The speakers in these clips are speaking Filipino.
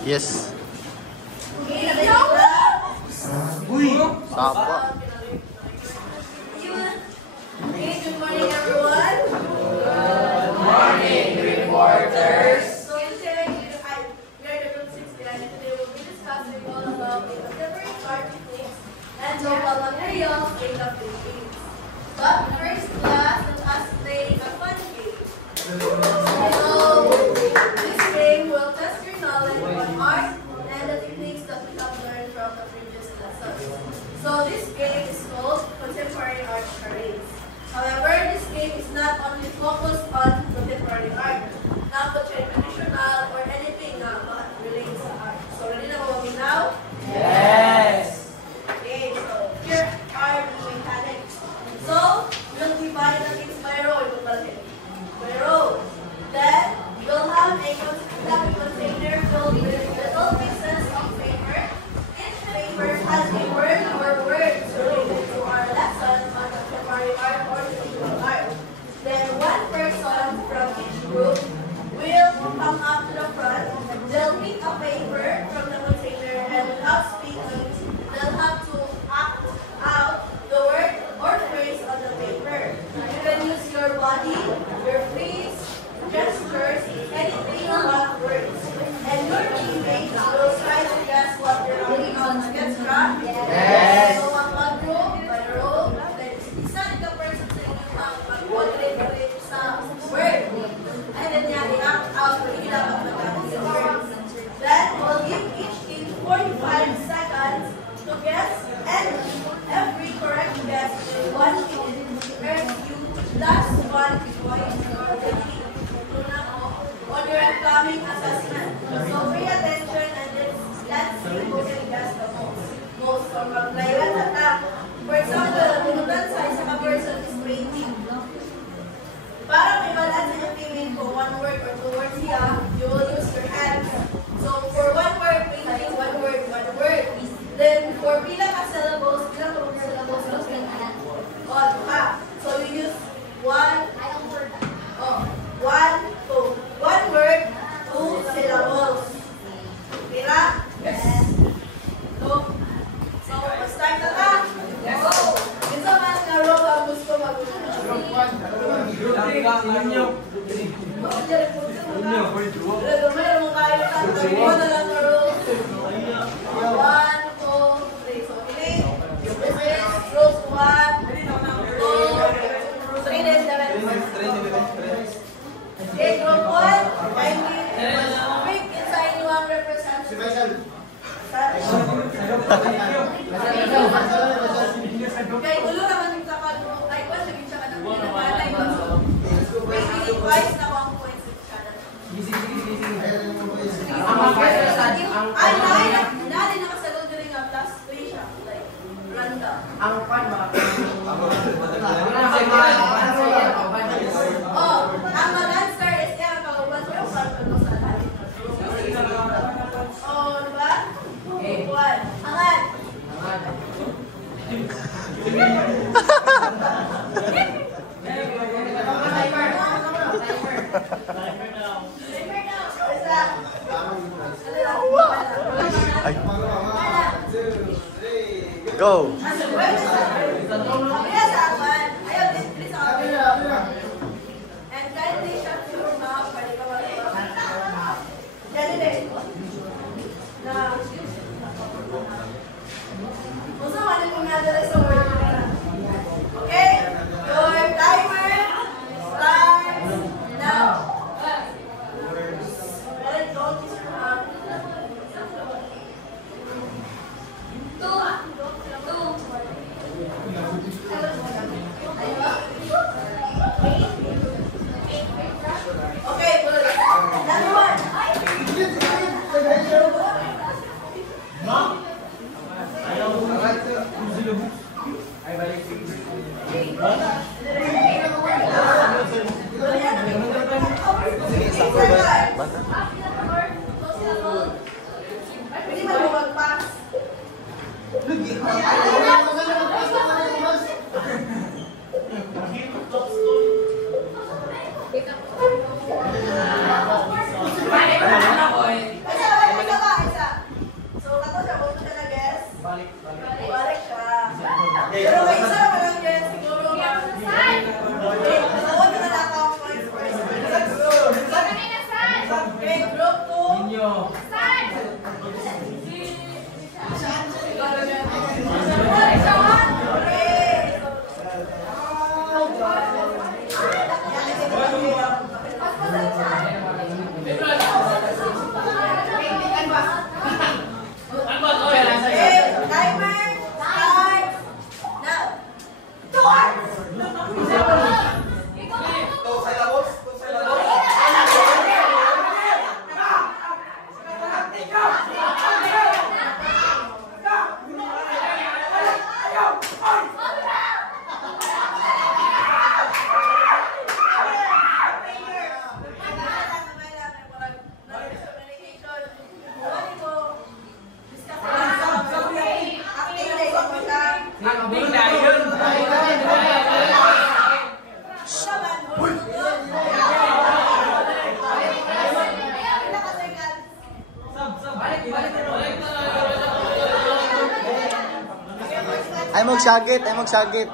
Yes. Uy! Sapa. Okay, good morning everyone. Good morning, reporters. So today we are the group 69 and today we'll be discussing all about the contemporary art techniques and local materials in the Philippines. But first class, let us play a fun game. So this game will test your knowledge on art and the techniques that we have learned from the previous lessons. So this game is called Contemporary Art Charades. However, this game is not only focused on contemporary art, not but traditional or anything that relates to art. So ready na ba kami now? Yes. Okay, so here are the mechanics. So we'll divide the things by row. By row. Then we'll have a container filled with little pieces of paper. Each paper has a word or words related to our lesson on contemporary art or visual art. Then one person from each group will come up to the front. They'll pick a paper from the container and without speaking, they'll have to act out the word or phrase on the paper. You can use your body, your face, gestures, anything but words. And your teammates will try to guess what you're doing on the right? Yes. So one group, by row, then isa the person sa inyo mag-moderate sa word. And then i-act out the dapat magkakit sa words. Then we'll give each team 45 seconds to guess, and every correct guess is 1 point. Earns you plus 1 point for the team. On your upcoming assessment. So pay attention and let's see who can guess the most. So mag-layuan na. For example, pinutan sa isang person is painting. Para may balance yung feeling ko, 1 word or 2 words here, you will use your hands. So for 1 word, painting, 1 word, 1 word. Then for bilang syllables, so you use 1 word, 2 syllables. Okay na? Yes. So start na ta? Yes. Minsan man nga roll ang gusto mag-ulit. Mayroon mo kayo tatlo na lang na roll. 1, 2, 3. So okay? This is roll 1, 2, 3 din. Okay, group 1, kindly pick inside you ang representative. Okay, ulo naman yung sakal mo. Like, what should you check at the pinag-alay ko? Maybe twice na 1 point sa channel. Ay, nakasagot din nga plus 3 siya. Like, random. Ang pan mga Ang mag-answer is kaya pag-ubat ko yung pan mo sa lahat. Diba? Okay, 1. Angat! Go. And kindly shut your mouth para ikaw Usa man kung nadala sa word. Okay? Your timer starts now. Well, don't distract. Okay, good. Another one. Pwede ba mag-pass? Isa ba? Ay magsagit, ay magsagit.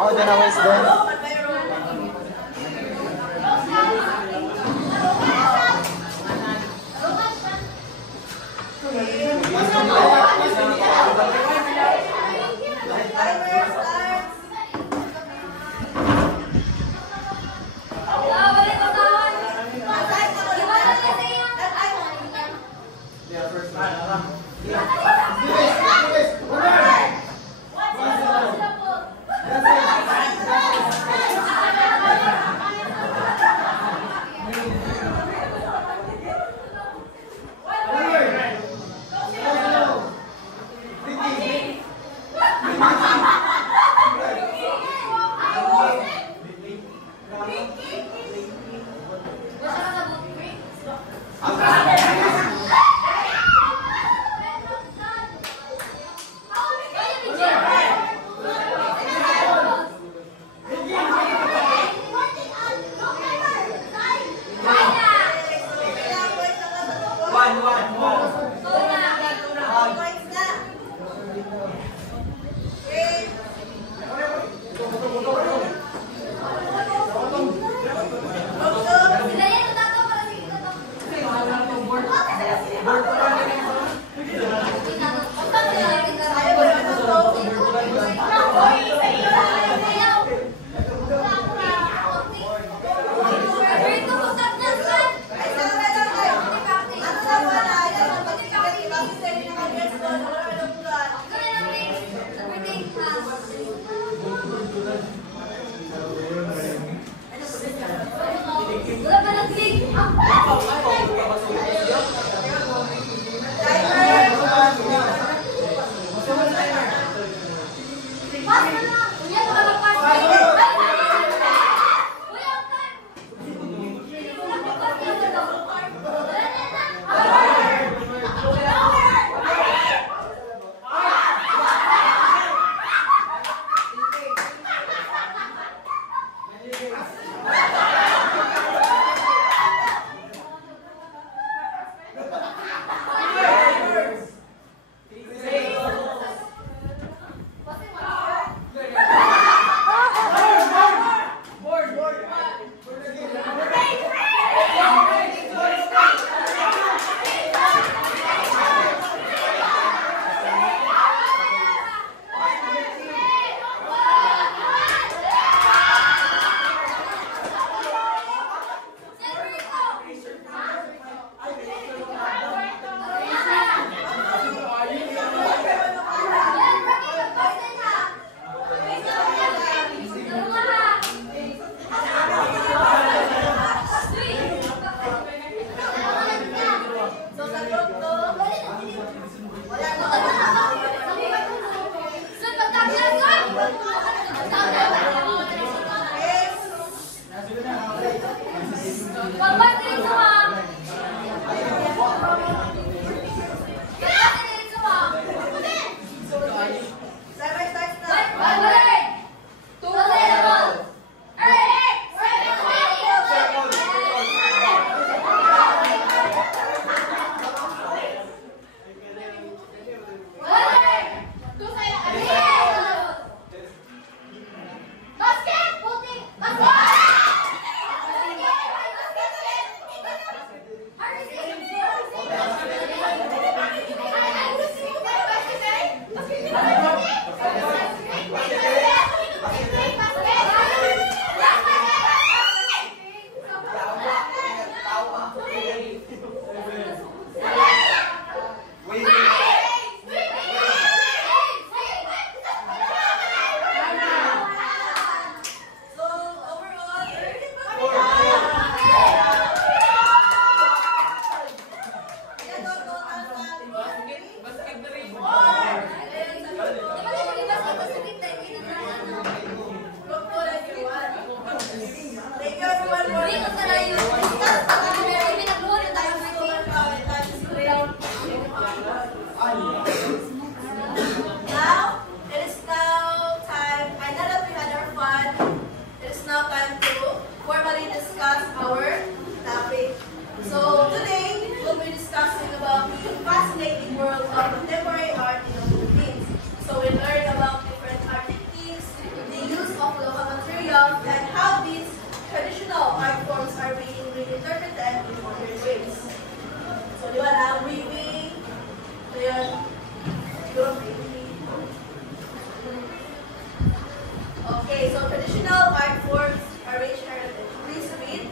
Oh, then I was done. Now, it is now time, I know that we had our fun, it is now time to formally discuss our topic. So today, we'll be discussing about the fascinating world of contemporary art in the Philippines. So we learn about different art techniques, the use of local materials, and how these traditional art forms are being reinterpreted in modern ways. So di ba na, weaving, ayan, okay, so traditional art forms are rich heritage. Please read.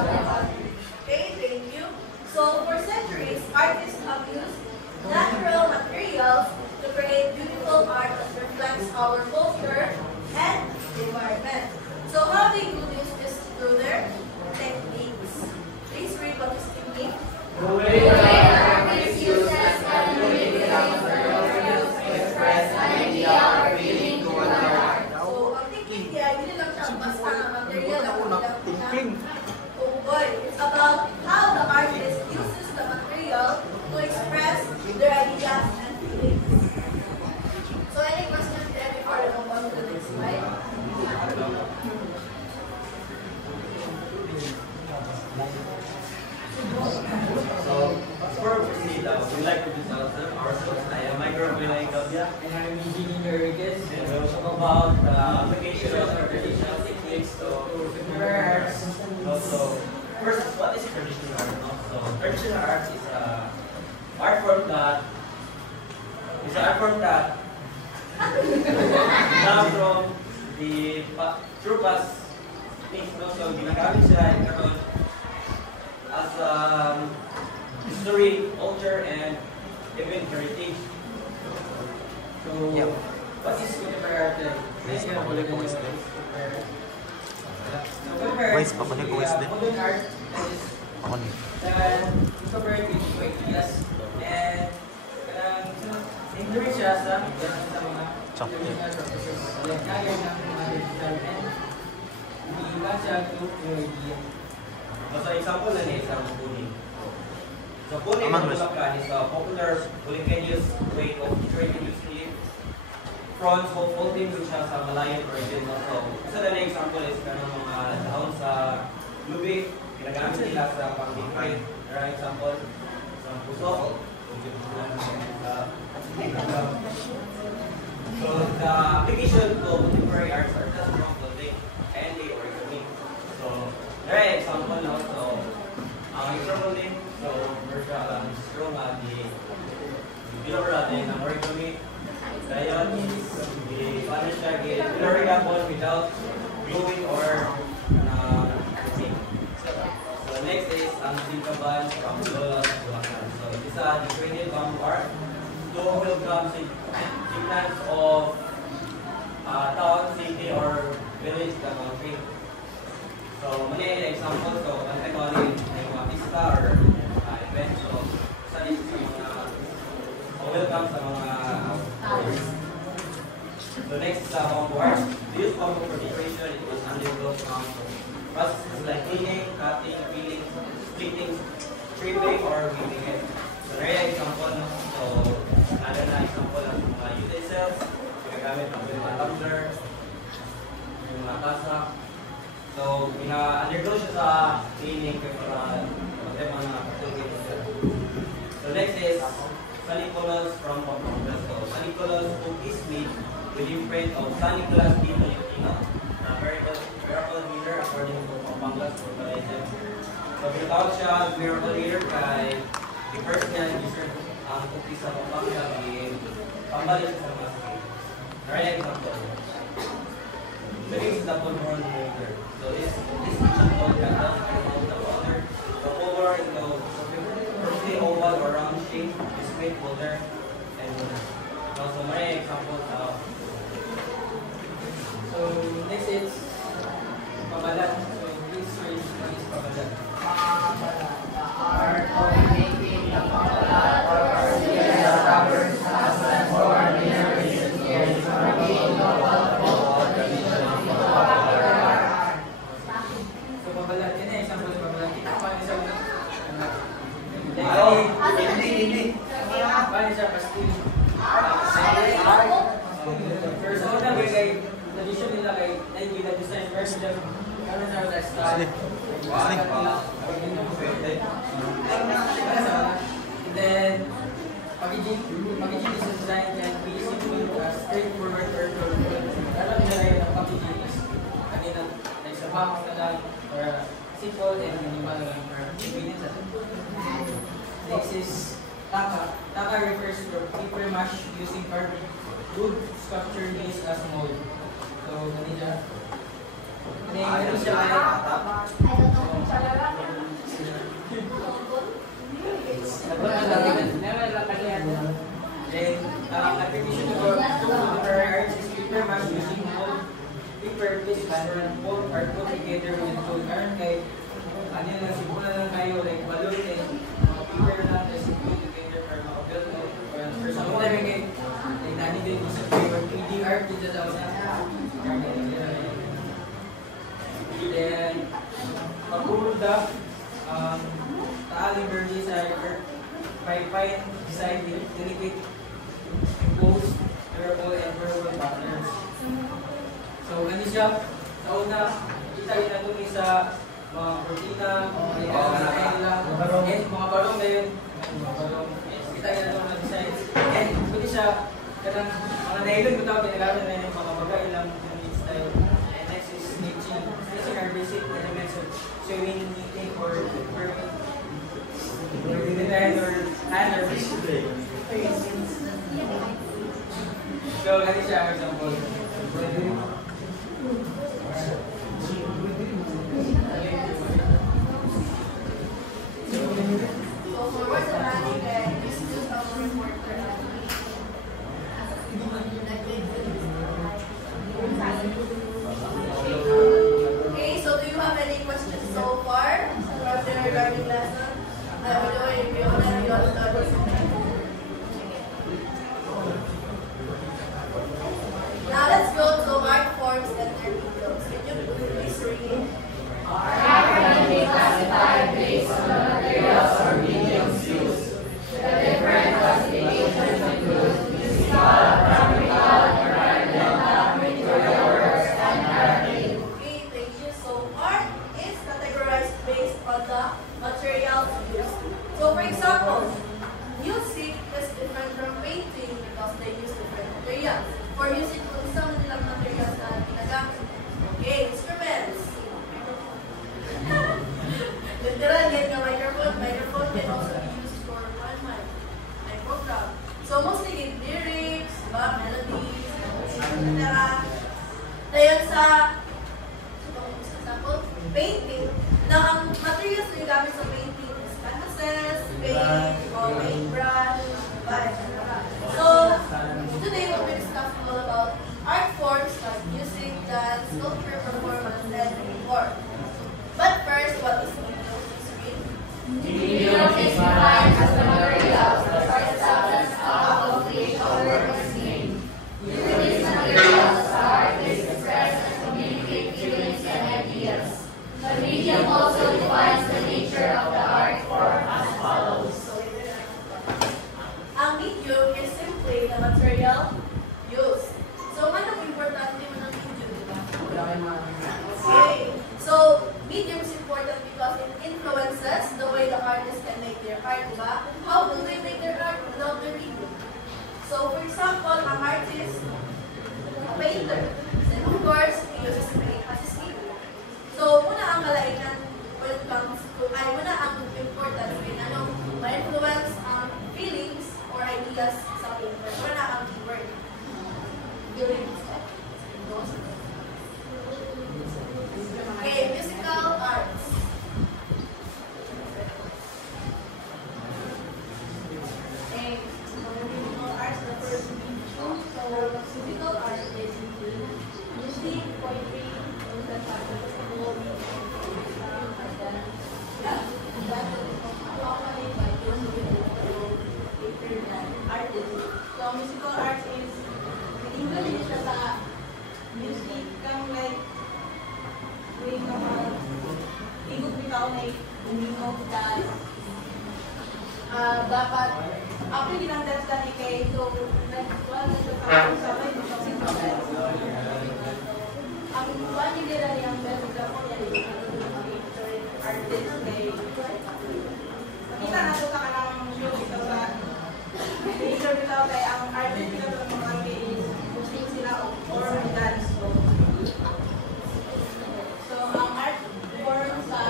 Okay, thank you. So for centuries, artists have used natural materials to create beautiful art that reflects our culture and the environment. So how they do this is through their techniques. Please read what is technique. So ang technique niya, hindi lang siya basta material na Thinking. oh boy, it's about how the artist uses the material to express their ideas and feelings. So any questions there before we move on to the next slide? So, before we proceed, we'd like to introduce ourselves. I am Micro Bilay Gabia, And I'm Engineer Riquez. and we'll talk about the application of our traditional techniques to contemporary arts. Also, first, what is traditional art? No? So, traditional art is an art form that comes from the true past things. No? So, ginagamit sila karon as history, culture, and even heritage. So, what is contemporary art then? Yes, pakulit ko is din. So, contemporary Boys, pakulit ko is din. modern art is Ako ni. contemporary with ideas and include siya sa mga Chocolate. original purposes. Kaya ng mga digital and hindi ba siya to your idea. So, example na niya, isang puning. So, puning Amang ng Bulacan is a popular Bulacanese way of creating music. Prawns of folding which has a Malayan origin. So, isa na na example is kanang mga dahon sa lubi, ginagamit nila sa pang-decorate. For example, sa puso. So, the application to contemporary arts are just from clothing and the origami. So, there are example now. So, ang example din, so, we're strong at the below natin ng origami. Ngayon is the punish siya blurring up without gluing or painting. So next is ang singkaban from Lola sa Bulacan. So it is a decorated bamboo art to welcome signals of town, city, or village the country. So, many examples. So, category like mga pista or event. So, sa list yung welcome sa mga tourists. So, next sa pump work. The use of pump for decoration, it was undergoes processes like cleaning, cutting, peeling, splitting, stripping, or weaving it. So, rare example. No? So, another na example ng mga utensils, ginagamit ng mga tumbler, yung mga tasa. So, undergo siya sa cleaning para mag-tip ang mga patugin mo siya. So, next is San Nicolas from Pampanga. So, San Nicolas book is made with the imprint of San Nicolas di Tolentino, a miracle healer according to Pampanga's legend. So, pinatawag siya miracle healer kay the first niya research ang cookie sa Pampanga pambalik sa mga skin. Right example. So, this is the Pulmoron Holder. So, this kitchen holder does control the water. The over into firstly oval or round shape, discrete holder, and also may examples of. So next is pabalat. So please raise what is pabalat. The art of making the pabalat or serious covers has been for generations years from being global tradition of popular art. So pabalat, yun na example ng pabalat. Kita pa niya sa una. Hindi. Paano siya pastil? First una kay tradition nila kay nila design first siya. Karon sa wala style. And then packaging is designed can be simple, straightforward or colorful. Karon nila yung packaging is kanina like sa box na lang or simple and minimal lang for convenience. Next is taka. Taka refers to paper mash using cardboard wood sculpture based as mold. So, kanina. Meron siya ay then, application of contemporary arts is paper mash using mold. Paper based for mold are put together with food. Karon kay ano lang, simulan lang kayo like balloon and paper lang just put together for mga build for some time kay like nani din sa paper 3D art dito sa una. Then pagpulda taaling verdi sa fine design delicate imposed durable and durable patterns. So ano siya sa una kita ito ni sa mga protina, and mga barong na yun. Kita ito mga designs. And pwede siya kanang mga nahilog ko tawag ginagamit na yung mga bagay lang yung style. And next is stitching. Stitching are basic elements of sewing, knitting, or curving. Or hand or display. So, ganito siya ang example. So for what's the running guide, this is just our report for Okay, so do you have any questions so far from the regarding lesson? I will know if you already got studies. Now let's go to art forms and their details. Can you please read? Art can be classified based on the materials or mediums used. The different classifications include musical, graphical, environmental, pictorial works, and narrative. Okay, thank you. So art is categorized based on the materials used. So for example, music is different from painting because they use different materials. For music, kung isang nilang materials na ginagamit. Okay, instruments. Literal, get the microphone. Microphone can also be used for one mic. Microphone. So mostly get lyrics, melodies, etc. Dayon sa example, painting. Now, ang materials na gamit sa painting is canvases, paint, paintbrush, etc. So, today we'll be discussing all about art forms na the material used. So, anong importante mo ng video, di ba? Okay. So, medium is important because it influences the way the artist can make their art, di ba? How do they make their art without their medium? So, for example, ang artist, a painter, then of course, he uses paint as his medium. So, muna ang kalainan when it comes to, muna ang importance when ma-influence ang feelings or ideas sa painter. Muna ang keyword. During this step. Okay, musical arts. Okay, so musical arts refers to musical art is music, poetry, so musical arts is English siya sa music kang like way naman igot bitaw na umingog dahil dapat after ginang dance na kay so nagkuhan na siya sabay ang kuhan niya nila niyang best example yan artist kay kita na ito ka ng show ito sa major bitaw kay ang artist kita sa mga is sing sila or dance so ang art form sa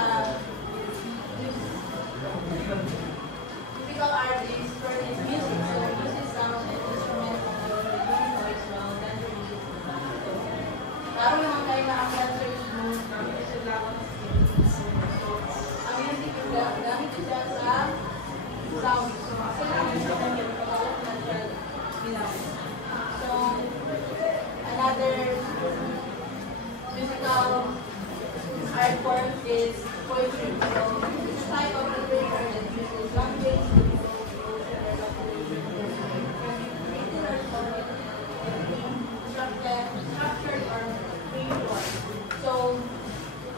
typical art is for its music so music sound and instrument producing noise while dancer music laro naman kayo na ang dancers mo ang music laban so ang music gamit siya sa sound so kasi ang music na yun pagkawag na siya bilang so another musical art form is poetry. So it's a type of literature that uses language to evoke emotion or written or spoken, structured or creative. So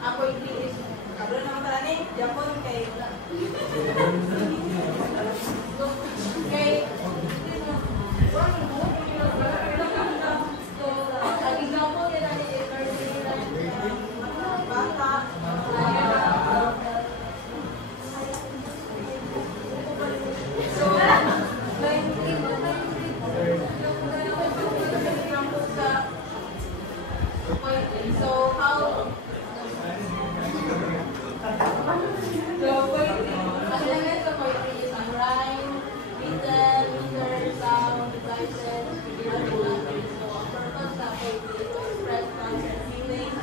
ang poetry is kabalo naman tala ni Japon kay ang example nila ni bata so so how ang elements of poetry is ang rhyme, rhythm, meter, sound, devices, figurative language. So ang purpose sa poetry is to express thoughts and feelings,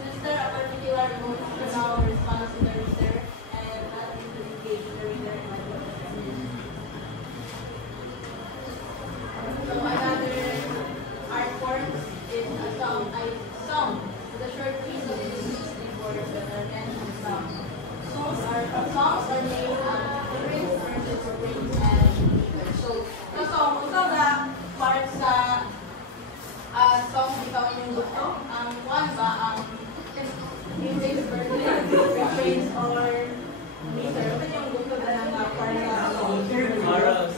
to stir a particular emotional response in the reader, and to engage the reader in so another art form is a song. Song is a short piece of music before the mentioned song. Songs are made of different verses of rhythms and meters. So, the song, ito na part sa song ikaw inyong gusto. Ang one ba, ang music verses, refrains, or meter. Ito yung gusto na lang part sa song. Chorus.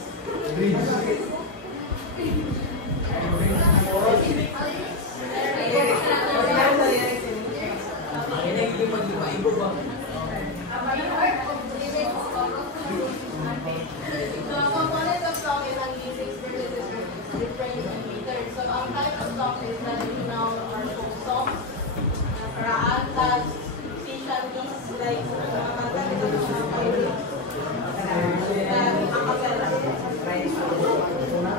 So, ang component of song is ang lyrics, verses, refrains, and meters. So, ang type of song is traditional or folk songs, paraan, tags, specialties, like mga kanta, ito mga kayo.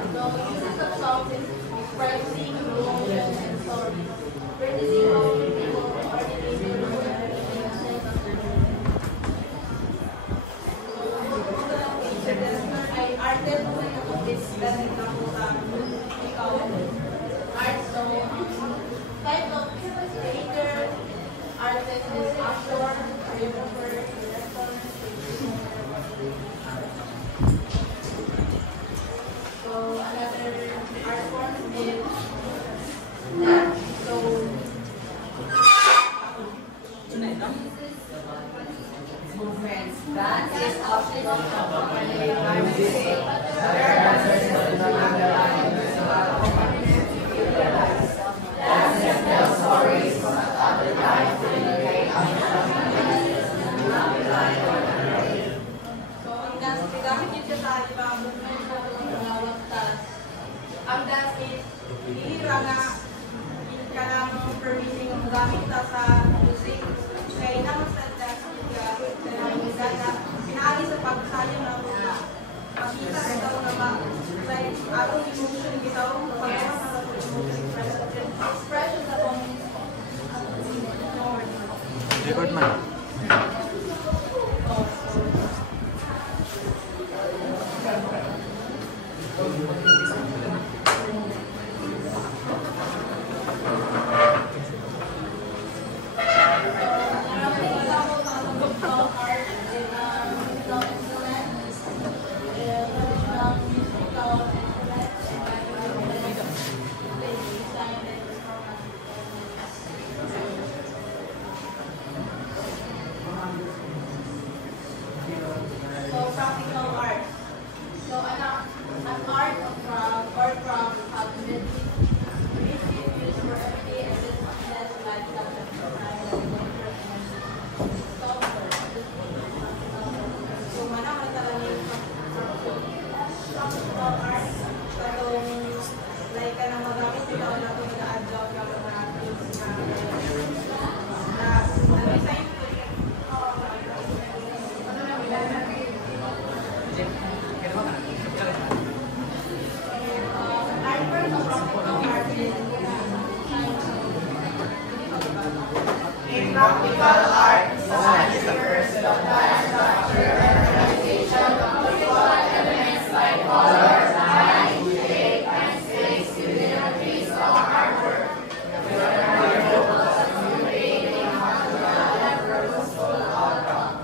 So, uses of songs is expressing emotion and story. Witnessing how people ordinary artist mo na kapit dahil na po sa ikaw art so type of creator artist is actor, choreographer, director, so another art form sila nga kanang permitting ang gamit ta sa music. Kaya naman sa kanang na pinaagi sa pagsayang ng mga makita sa tao na ba like atong emotion bitaw pagkawa sa emotion expression sa tong Record man. So practical art. So an art from ability used for everyday and business lifestyle so mana talaga practical art katong like kanang magamit sila na ito nag-adlaw ka mga tools na design Practical art, science refers to the plan, structure, and organization of physical elements like color, time, shape, and space within a piece of artwork. The primary focus on creating functional and purposeful outcome,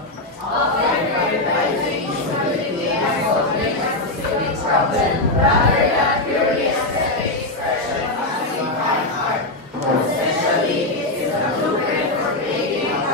often prioritizing usability and solving a specific problem rather than purely aesthetic expression using fine art. Essentially, it is a blueprint for creating a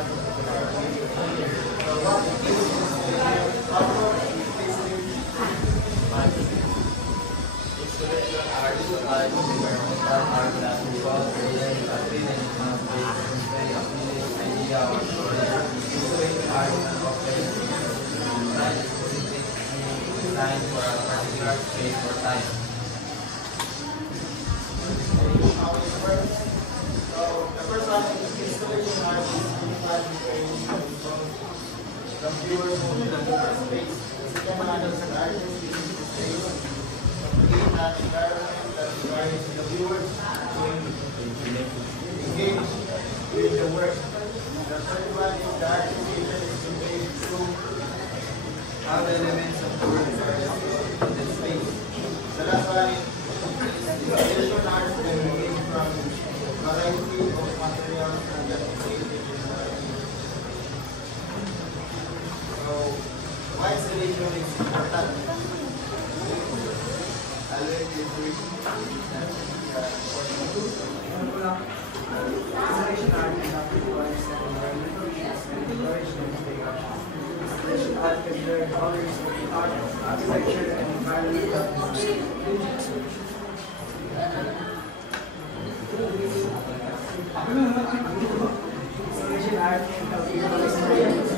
Installation art supplies environmental art that involves creating a three-dimensional space very appealing idea or story. Installation art is an offering design specific designed for a particular space or time. How it works. So the first one is installation art is unified the viewer moving in the space. The second one is an artist using the space to create an environment that requires the viewer to engage with the work. The third one is the artist agent is conveyed through how the elements of the work are in the space. The last one is installation art that begins from variety of materials and that is created in the so why installation is important? I'll let you do it. Installation art is not requires that environmental needs and encourage them to take action. Installation art can learn colors of the art, architecture, and environmental design. Installation art can help people experience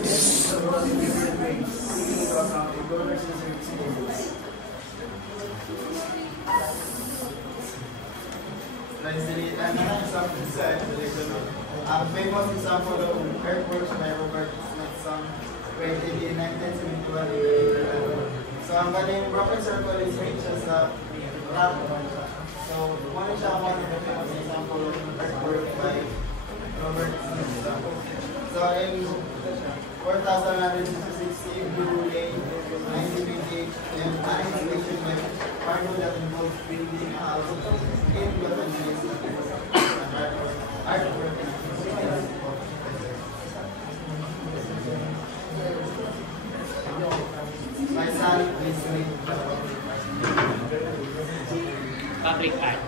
the world in different ways, taking into account the donors' experiences. Let's see, another example is installation. A famous example of earthworks by Robert Smithson, created in 1971 in Ireland. So ang galing broken circle is rich as a rock. So one siya one of the famous example of earthwork by Robert Smithson. So in 4,966 Blue Lane, 1928, and an installation by Pardo that involves building a house in Los Angeles and artwork. My son is with Public art.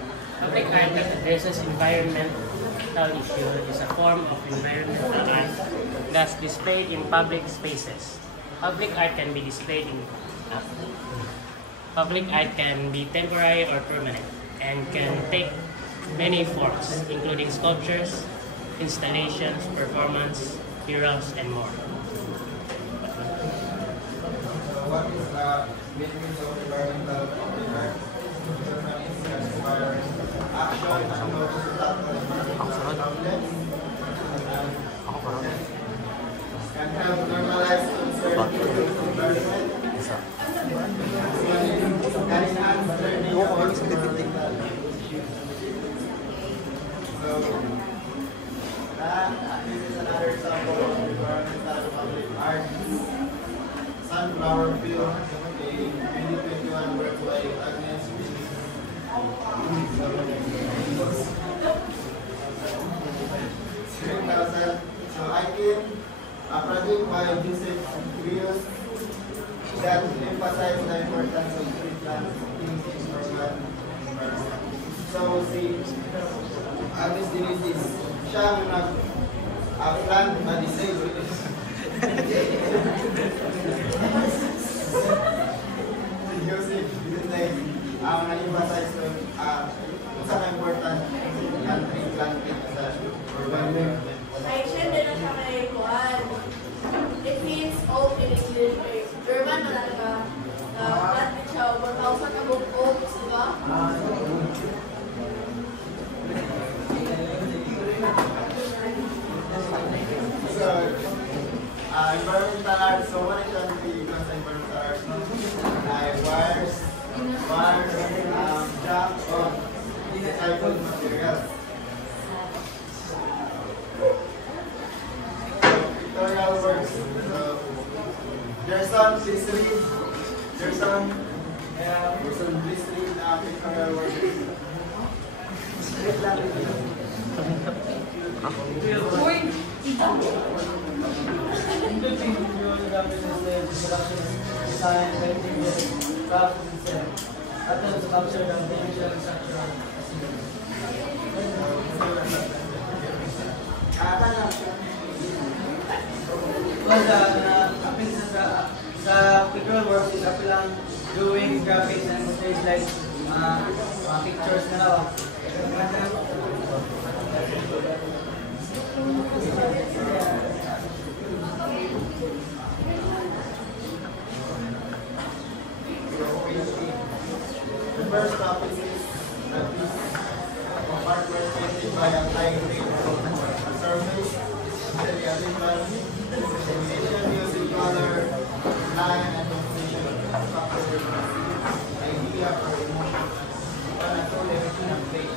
Public art that addresses environmental issues is a form of environmental art that's displayed in public spaces. Public art can be displayed in public art can be temporary or permanent and can take many forms, including sculptures, installations, performance, murals, and more. what is the benefits of environmental public art? Action and also to tackle environmental problems can help normalize concern for the environment. Can enhance learning about environmental issues. So, this is another example of environmental public art. Sunflower Field, a 2021 work by Agnes Willis. So I can a project by Joseph Rios that emphasize the importance of tree planting in urban environment. So si Agnes Willis is siya ang plant na disabled. Joseph, this is like nag-emphasize ko kung saan important ang tree planting sa urban environment. Ay, siya din na siya may kuhan. It means oak in English. Eh, German na talaga. Plant din siya. 1,000 na book oaks, di ba? So, environmental art. So, what is the environmental art? Wires, jump on recycled materials. Pictorial works. So, there's some history. There's some history pictorial works. Design, painting, craft, and atoms capture the potential structural Akan lang siya. Because apil sa pictorial works is apil ang drawings, graphics, and there's like mga pictures na lang. The first topic is that this hardware painted by a high grade surface, usually a different definition using color, line, and composition to capture the idea or emotion on a two-dimensional plane.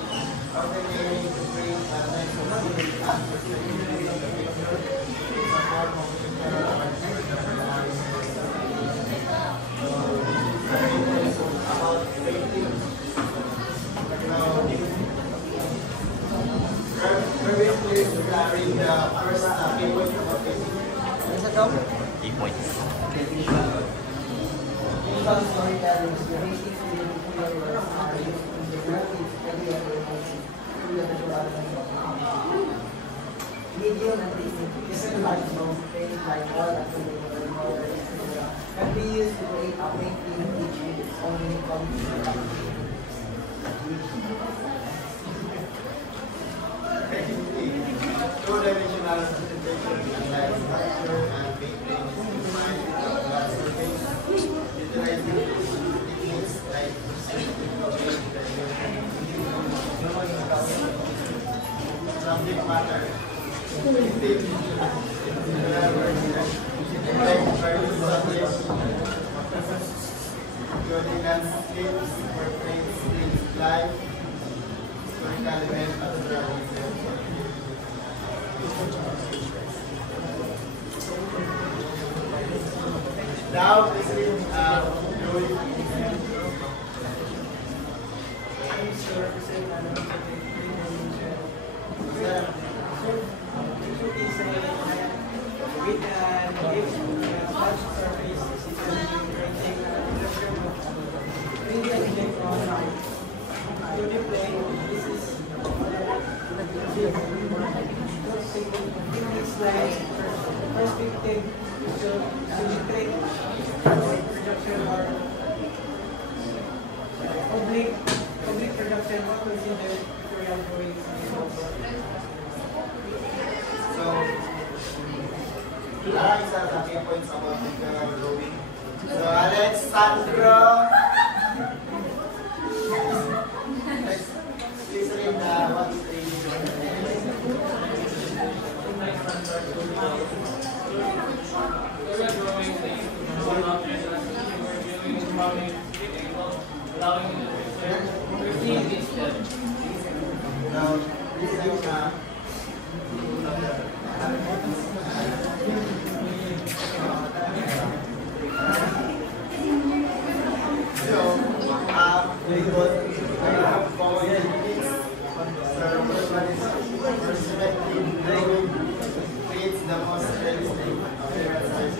Ordinary to create a nice composition and perspective of the picture is a form of pictorial art about painting. Please read the first key point of painting. Key points. Visual storytelling is the basic pictorial works are used in the graphic, media, through the visual element. Medium and different types of paint like oil, acrylic, water, etc. can be used to create a painting which with its own unique qualities. Two-dimensional representation like structure and painting combined with glass surface, utilizing techniques like subject matter, painting, including landscapes, portraits, things, life, historical events, and drawings. Now, this is drawing. Perspective, symmetric, projection or oblique projection occurs in the pictorial drawings. So, these are the key points about pictorial drawing. So, Alexandro, please read the what is now, this is perspective drawing creates the most realistic appearance.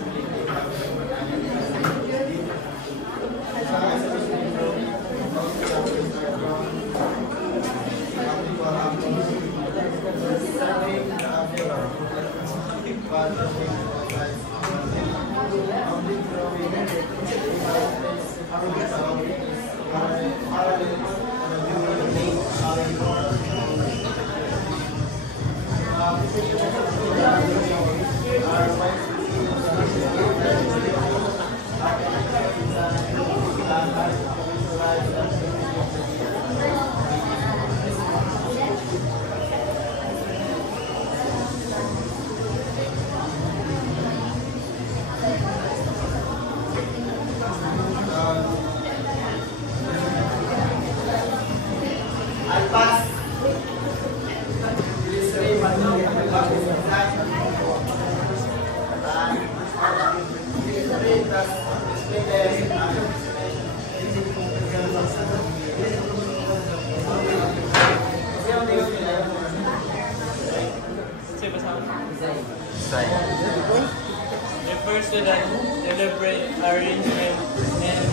Refers to the deliberate arrangement and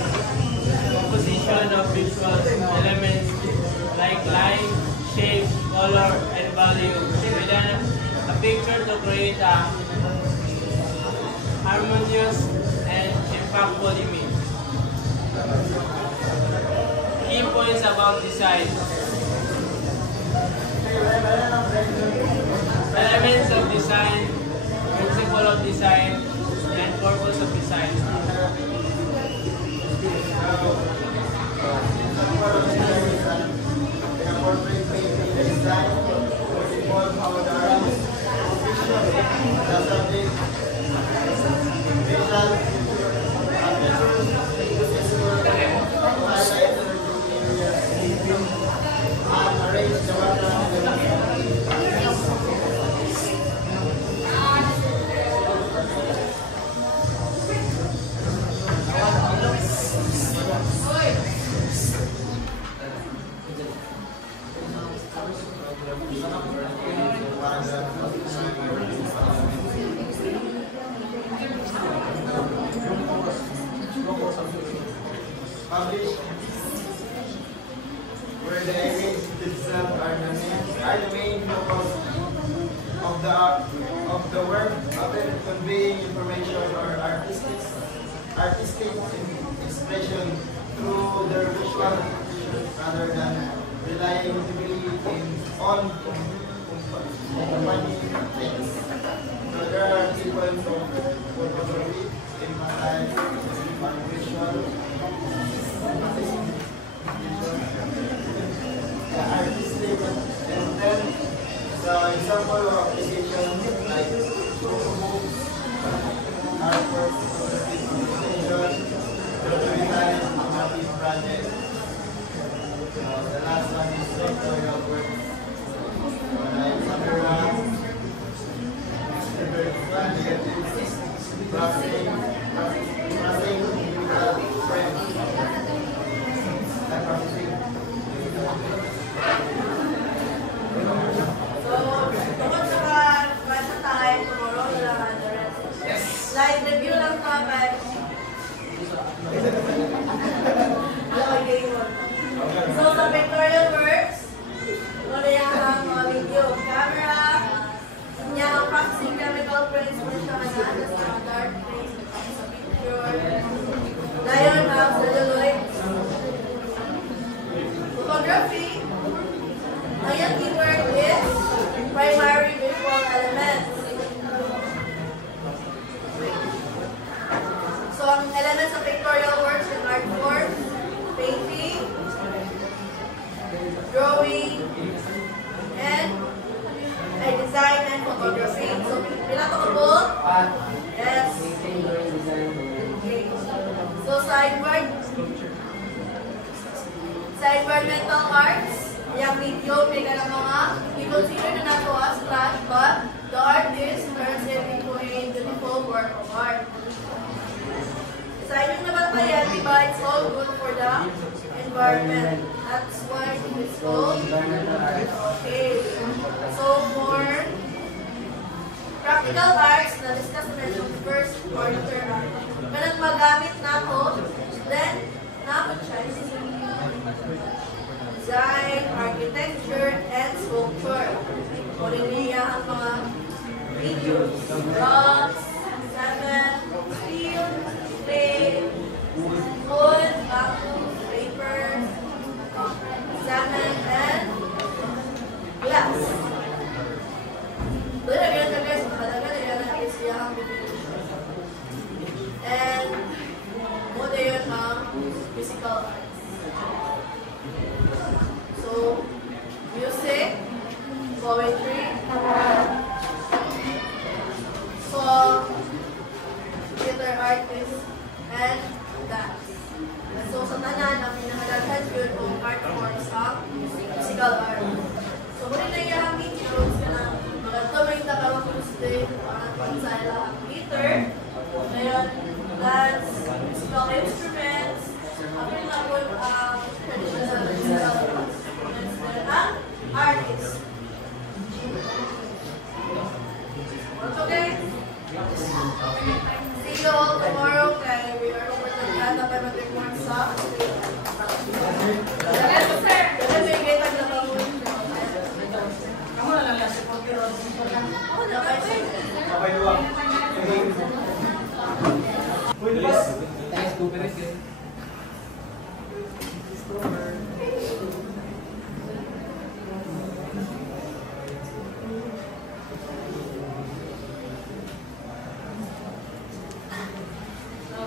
composition of visual elements like line, shape, color, and value within a picture to create a harmonious, and impactful image. Key points about design. Elements of design, principle of design, and purpose of design. Published where the image itself are the main focus of the work, often conveying information or artistic expression through their visual representation rather than relying heavily on company text. So there are people from photography, emphasize on visual artistic intent. So example of application like books, artwork, presentation, design, creative project. The last one is pictorial work. Like camera, processing, frame. Slide review lang ka kay so sa pictorial works, wala yung mga video, camera, niya ang practicing chemical principles siya na sa dark place, sa picture, dayon ang celluloid, photography, ang keyword is primary visual elements. So, ang elements of pictorial works yung art form, painting, drawing, and design and photography. So, pila ko po? Yes. Okay. So, sa environmental arts, yung video, may ka na mga, i-consider na nato as class, but the artist turns it into a beautiful work of art. Sa inyong nabantayan, diba, it's all good for the environment. That's why it's called. Okay. So, for practical arts, na-discuss na yung first or third art. Kailan magamit na ako, then, na-franchise. Design, architecture, and sculpture. Kunin niya ang mga videos, rocks, cement, steel, clay, wood, bamboo, paper, cement, and glass. Doon na ganyan guys, makalaga na yan ang isiyahang video. And, muna yun ang physical arts. So, music, poetry, song, theater artist, and dance. So, sa tanan, ang pinakadaghan yun kung art forms ang musical art. So, muna na yung videos ka na magandang may takawang Tuesday, parang sa ilang theater, ngayon, dance, musical instruments, apin na po ang traditional musical arts. Artist. Okay? See you all tomorrow. Kaya we are over the land of another more song. Yes, sir. Kasi may kita na ba mo? Kamu na lang sa pagkiro. Ako na ba? Thanks, Cooper.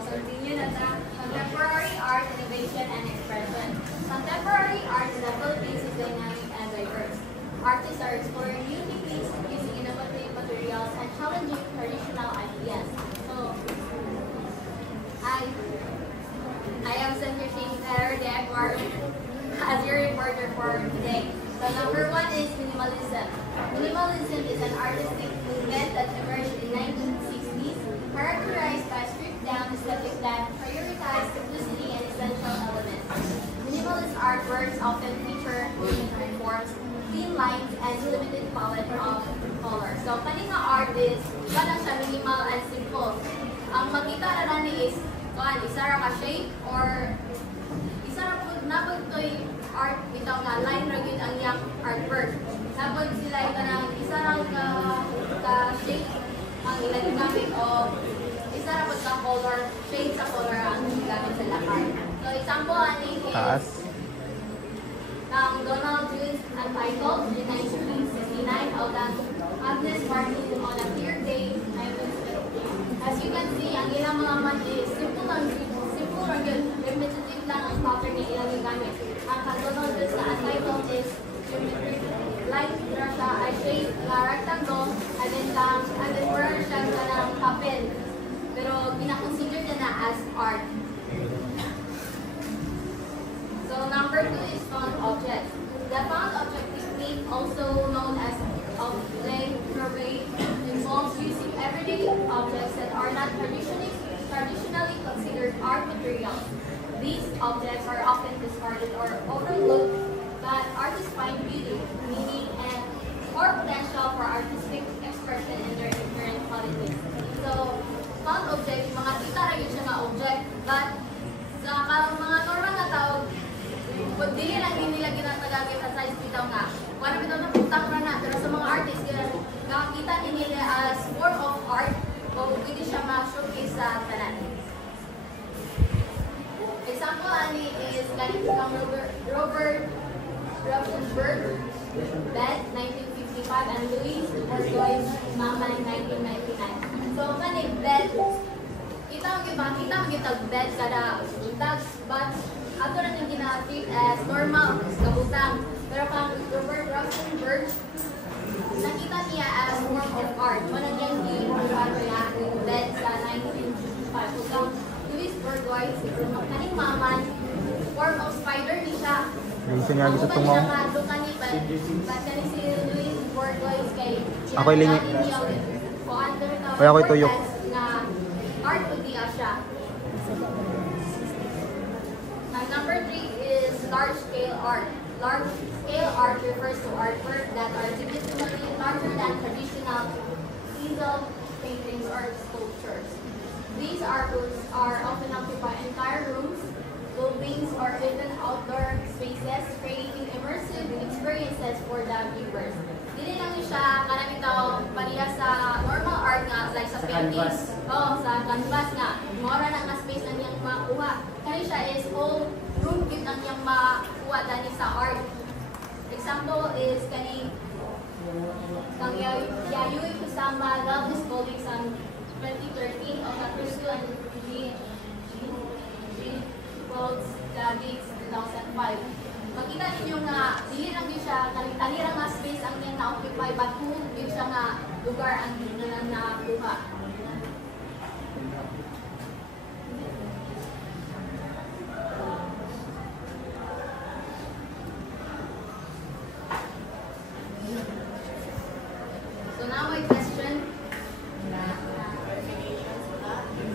Continue na sa contemporary art, innovation, and expression. Contemporary art in the Philippines is dynamic and diverse. Artists are exploring new techniques using innovative materials and challenging traditional ideas. So, I am Sandra Shaker, the Ecuador, as your reporter for today. So number 1 is minimalism. Minimalism is an artistic movement that emerged in 1960s, characterized by stripped down aesthetic that prioritize simplicity and essential elements. Minimalist artworks often feature uniform forms, clean lines, and limited palette of colors. So kaning nga art is kanang siya minimal and simple. Ang makita na nani is isa ra ka shape or isa ra pud napod toy art bitaw nga line ra gyud ang iyang artwork. Napod sila kanang isa ra ka shape ang ilang ginamit o isa ra pud ka color, shade sa color ang ginamit sa art. So example ani is ang Donald June's Untitled in 1969 o ang Agnes Martin on a Clear Day. As you can see, ang ilang mga mat is simple lang yun, repetitive lang ang pattern na ilang gamit. Ang Donald June's na Untitled is light siya, ay shade na rectangle, and then meron siya ng papel. Pero pinakonsider niya na as art. So number 2 is found objects. The found object technique, also known as objet survey, involves using everyday objects that are not traditionally considered art materials. These objects are often discarded or overlooked, but artists find beauty, meaning, and more potential for artistic expression in their inherent qualities. So, found object, mga kita rin yun siya mga object, but sa mga normal na tao, dili lang din nila ginatagamit sa size bitaw nga. Para bitaw na putang na na, pero sa mga artists, nakakita din nila as form of art, o pwede siya ma-showcase sa tanan. Example ani is galing kang Robert Rauschenberg, Bed, 1955, and Louis Bourgeois, Mama, 1999. So, kaning bed, kita mo kitag bed kada itag, but ato na yung ginatreat as normal, kabutang. Pero kang Robert Rauschenberg, nakita niya as form of art. Wala niya yung bed sa 1955. So, Louis Bourgeois, kaning maman, form of spider ni siya. Siya gusto tumaw. Ako ilingi. Kaya ako ituyok. Art would be siya. Number 3 is large-scale art. Large-scale art refers to artwork that are significantly larger than traditional easel paintings or sculptures. These artworks are often occupy entire rooms, buildings, or even outdoor spaces, creating immersive experiences for the viewers. Dili lang siya maraming tao pariya sa normal art nga, like sa paintings. Sa canvas nga. Mora na nga space ang niyang makuha. Kaya siya is whole room kit ang niyang makuha dani sa art. Example is kani kang Yayoi Kusama Love is Building sa 2013 o sa Crystal and World's Gigs 2005. Makita ninyo nga, dili lang din siya, talira nga space ang niya na-occupy, but whole din siya nga lugar ang nilang nakakuha. So now my question.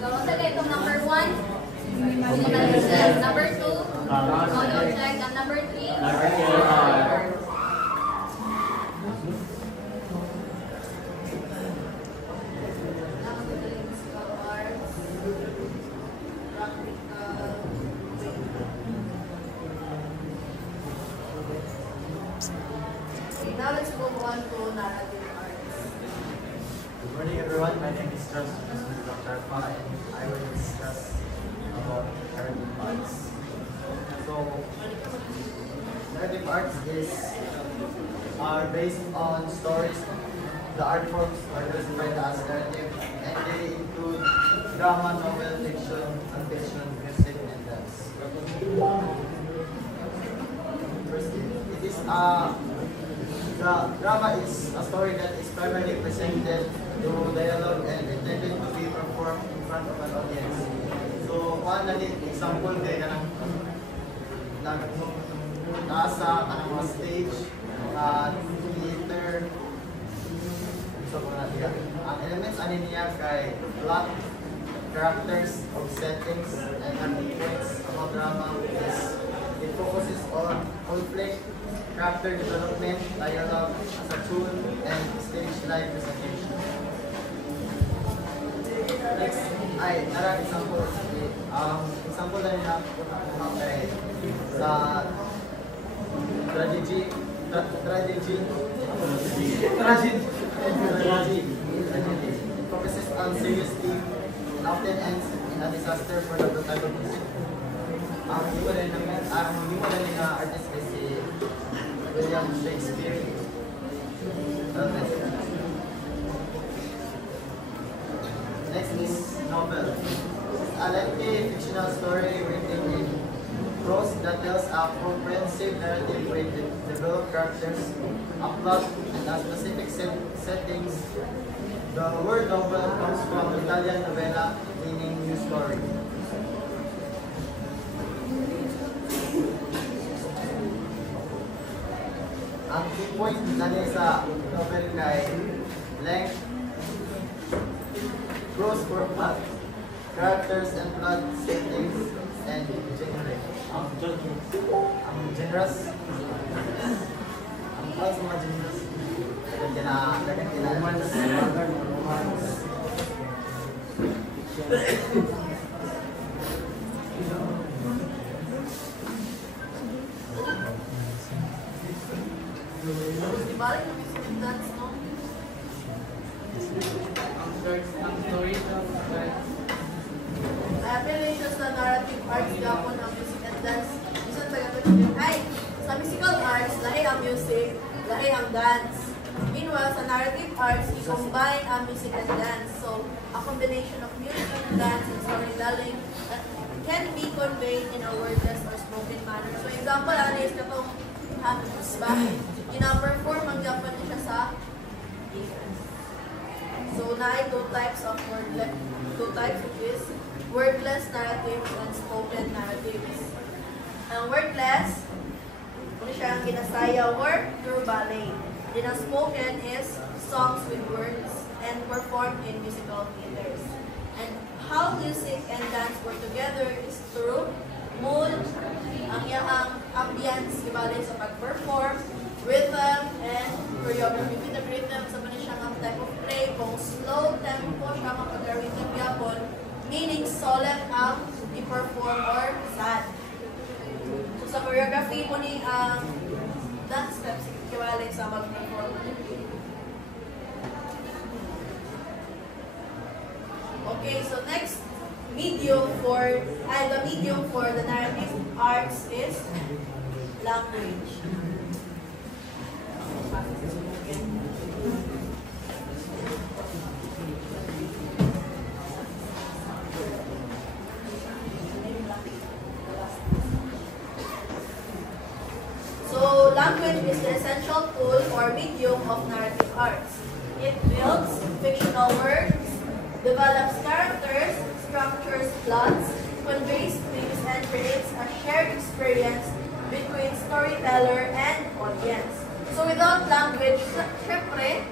So, sa itong number 1, minimalism. Number 2, found object. And number 3, large-scale art. Okay, now let's move on to narrative arts. Good morning, everyone. My name is Charles Dr. Alpha, and I will discuss about narrative arts. So, narrative arts are based on stories. The art forms are classified as narrative, and they include drama, novel, fiction, non-fiction, music, and dance. First, it is the drama is a story that is primarily presented through dialogue and intended to be performed in front of an audience. So, one example kay nasa kanang stage, theater. So, ang elements ani niya kay plot, characters of settings, and the points about drama is it focuses on conflict, character development, dialogue as a tool, and stage live presentation. Next, another example. Example na nila kay sa tragedy focuses on serious theme, often ends in a disaster for the protagonist. Ang hiwalay na artist is si William Shakespeare. Next is novel. A lengthy fictional story written in prose that tells a comprehensive narrative with developed characters, a plot, and a specific settings. The word novel comes from Italian novella, meaning new story. Ang key point nani sa novel kay length, prose or plot, characters and plot settings, and genre. Ang genres. Ang plot sa mga genres. Dagan romance. Dibalik na music and dance, no? Ang story ng Appellations na narrative arts gapon ang music and dance. Bisan sa gatong ay sa musical arts, lahi ang music, lahi ang dance. Meanwhile, sa narrative arts, i-combine ang music and dance. So, a combination of music and dance and storytelling can be conveyed in a wordless or spoken manner. So, example, is katong Hamilton's ba? Gina-perform ang gapon niya sa theater. So, naay two types which is wordless narratives and spoken narratives. Ang wordless, kung siya ang ginasayaw or through ballet. Then ang spoken is songs with words and performed in musical theaters. And how music and dance work together is through mood, ang iyang ambience, ibalik sa pag-perform, rhythm, and choreography. With the rhythm, sa man siya ang type of play, kung slow tempo siya kapag-rhythm yapon, meaning solemn ang i-perform or sad. So sa choreography mo ni ang dance steps, ikiwalay sa mag-perform. Okay, so next medium the medium for the narrative arts is language. So, language is the essential tool or medium of narrative arts. It builds fictional words, develops characters, structures plots, conveys themes, and creates a shared experience between storyteller and audience. So, without language, syempre,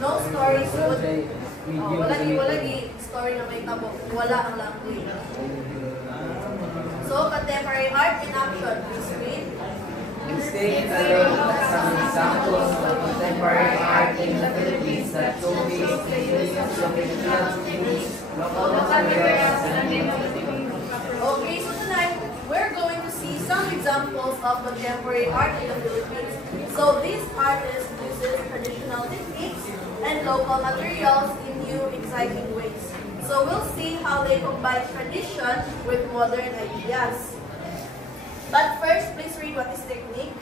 no stories would... wala story na may tabo. Wala ang language. So, contemporary art in action. Please read. Let's take a look at some examples of contemporary art in the Philippines that showcase the use of traditional techniques, local materials, and Okay, so tonight, we're going to see some examples of contemporary art in the Philippines. So, these artists uses traditional techniques and local materials in new, exciting ways. So we'll see how they combine tradition with modern ideas. But first, please read what is technique.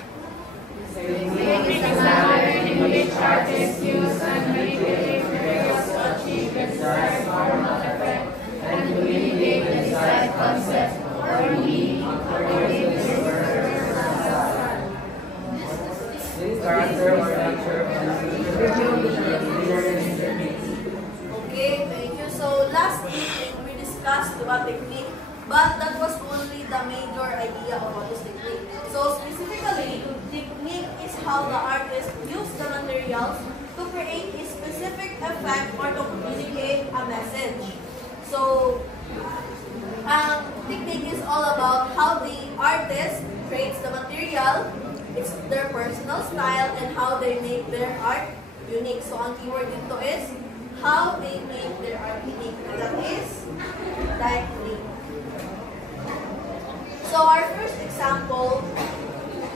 Technique is a manner in which artists use and manipulate materials to achieve the desired formal effect and communicate the desired concept or meaning according to their Character or nature of Okay, thank you. So last evening we discussed about technique, but that was only the major idea of what is technique. So specifically, technique is how the artist use the materials to create a specific effect or to communicate a message. So technique is all about how the artist creates the material, it's their personal style, and how they make their art unique. So ang keyword dito is how they make their art unique. And that is technique. So our first example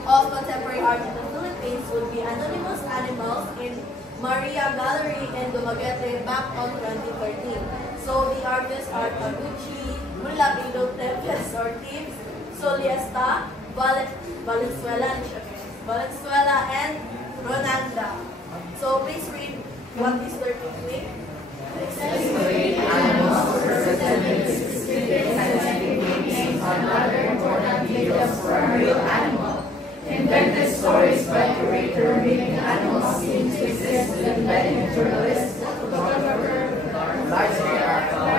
of contemporary art in the Philippines would be Anonymous Animals in Maria Gallery in Dumaguete back on 2013. So the artists are Taguchi, Mulabido, Tepes Ortiz, Soliesta, Valenzuela, and Ronanda. So please read what is their technique. animals represented specific scientific meanings and other important details for a real animal. Invented stories by curator revealing animals seem to exist within many naturalists, photographer, large-scale art found.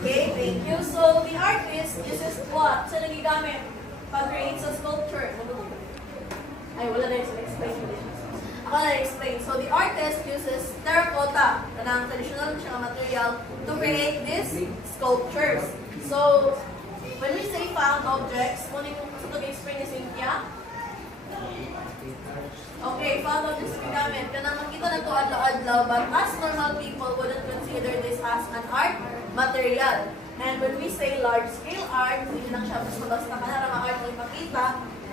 Okay, thank you. So the artist uses what? Sa nagigamit? Pag-create sa sculpture. Ay, wala na yung explain. Ako na explain. So the artist uses terracotta, na traditional siya material, to create these sculptures. So when we say found objects, muna yung gusto explain ni Cynthia. Okay, found objects gamit. Kaya makita na ito adlaw-adlaw, but as normal people wouldn't consider this as an art material. And when we say large-scale art, hindi lang siya basta-basta ka na mga art na ipakita,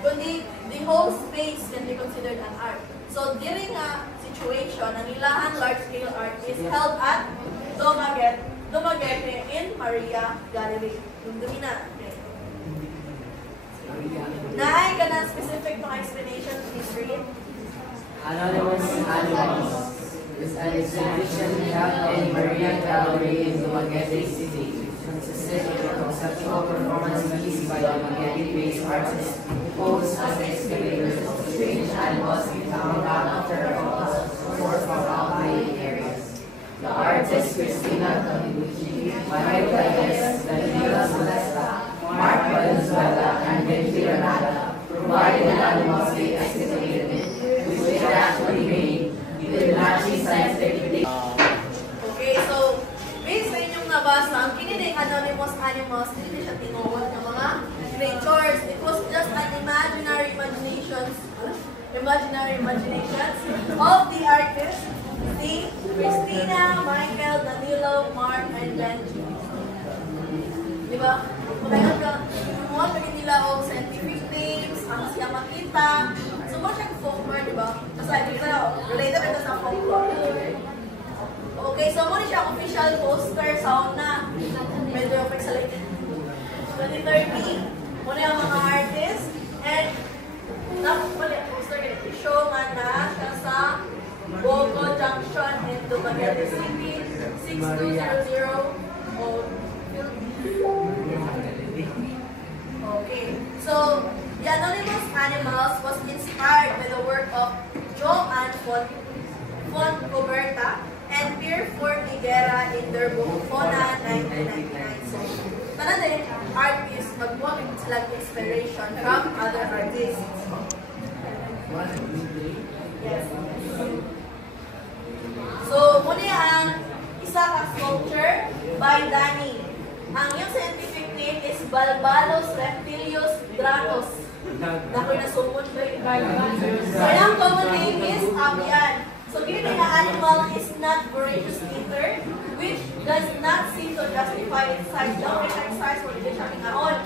kundi the whole space can be considered an art. So during a situation, ang ilahan large-scale art is held at Dumaguete in Maria Gallery. Yung dumina. Okay. Naay ka na specific mga explanation, please read. Anonymous Animals is an exhibition held in Maria Gallery in Dumaguete City. Consisted of a conceptual performance piece by Dumaguete-based artists posed as excavators of strange animals found out of terracottas or from outlying areas. The artists Cristina Taguchi, Manuel Reyes, Danila Celesta, Mark Valenzuela, and Benji Renata provided the animals they excavated, which they actually made with matching scientific. Okay, so based sa inyong nabasa, ang kinining Anonymous Animals, hindi siya tinuod ng mga creatures. It was just an imaginary imaginations of the artists, see, Cristina, Michael, Danilo, Mark, and Benji. Diba? Kung ka, kumuha pa nila o scientific names, ang siya makita. So, mo siya folklore, diba? Kasi dito, related ito sa folklore. Okay, so muna siya official poster sa una. Medyo pixelated. 2013, muna yung mga artists. And, napapali ang poster ganito. Show nga na siya sa Bogo Junction in Dumaguete City, 6200. Okay, so the Anonymous Animals was inspired by the work of Joan Foncoberta and Pierre Forniguera in their book Fona 1999. So, tanan din, art is magbuwag silang inspiration from other artists. Yes. So, muna ang isa ka sculpture by Danny. Ang yung scientific name is Balbalos Reptilius Dratos. Nakoy na sumod ko yung So, yung common name is Abian. So, given the animal is not voracious eater, which does not seem to justify its size. Don't exercise for the shopping on.